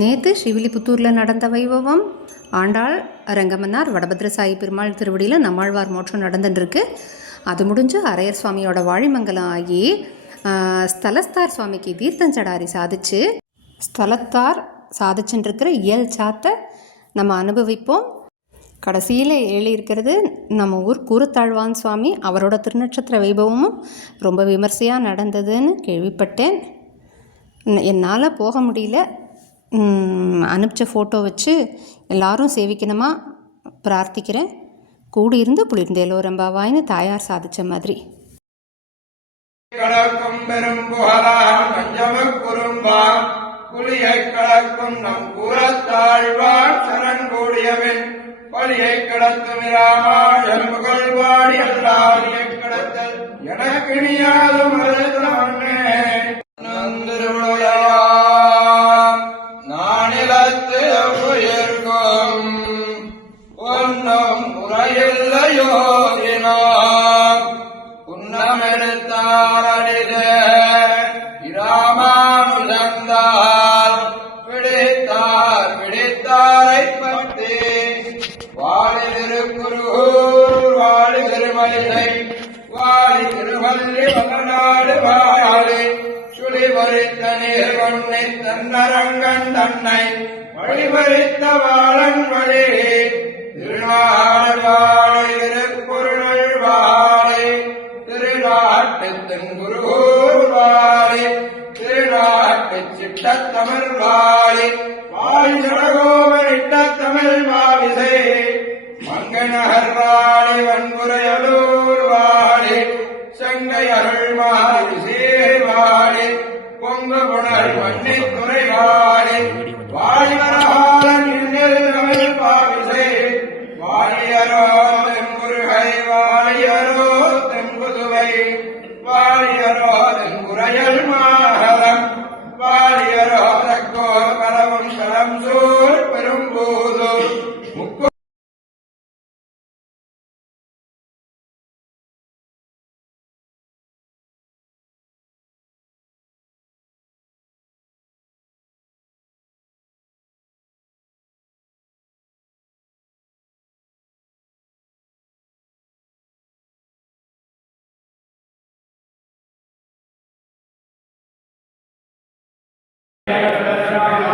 நேற்று ஸ்ரீவில்லிபுத்தூரில் நடந்த வைபவம். ஆண்டாள் ரங்கமன்னார் வடபத்ரசாயி பெருமாள் திருவடியில் நம்மாழ்வார் மோட்சம் நடந்துட்டுருக்கு. அது முடிஞ்சு அரையர் சுவாமியோட வாழிமங்கலம் ஆகி ஸ்தலஸ்தார் சுவாமிக்கு தீர்த்தஞ்சடாரி சாதிச்சு ஸ்தலத்தார் சாதிச்சுட்டுருக்கிற இயல் சாத்தை நம்ம அனுபவிப்போம். கடைசியில் ஏழி இருக்கிறது நம்ம ஊர் கூரத்தாழ்வான் சுவாமி. அவரோட திருநட்சத்திர வைபவமும் ரொம்ப விமர்சையாக நடந்ததுன்னு கேள்விப்பட்டேன். என்னால் போக முடியல. அனுப்பிச்ச ஃபோட்டோ வச்சு எல்லாரும் சேவிக்கணுமா? பிரார்த்திக்கிறேன். கூடியிருந்து குளிர்ந்தேலோ ரம்பாவாய்னு தாயார் சாதிச்ச மாதிரி. கடக்கும் பெரும் புகழான் புலியை கடக்கும் நம் கூறத்தாழ்வான் சரண் கூடியவன். பலியை கடத்தும் இராமாழ்வாடி புகழ்வாடி கடத்தல். எனக்கு நீயாதும் மருதமன்னே நானிலத்து உயிர்க்கும் ஒன்னும் முறையில்லையோ இனாம் புன்னமெடுத்தாரடித இராமானுஜந்தார் பிடித்தார் பிடித்தாரை பற்றி வாழி திருக்குருகூர் வாழி திருமலை வாழி திருவள்ளி வளநாடு வாழி சுழி நீர் கொண்டை தன்னரங்கன் தன்னை வழிபறித்த வாழன் வழி திருநாள் வாழை திருப்பொருள் வாழை திருநாட்டு தென்குருகூர் வாழை திருநாட்டு சிட்டத்தமிழ் வாழை வாழி ஜடகோபரிட்ட தமிழ் மாவிசை மங்கநகர் வாழை வன்புரையலூர் Why Yeah.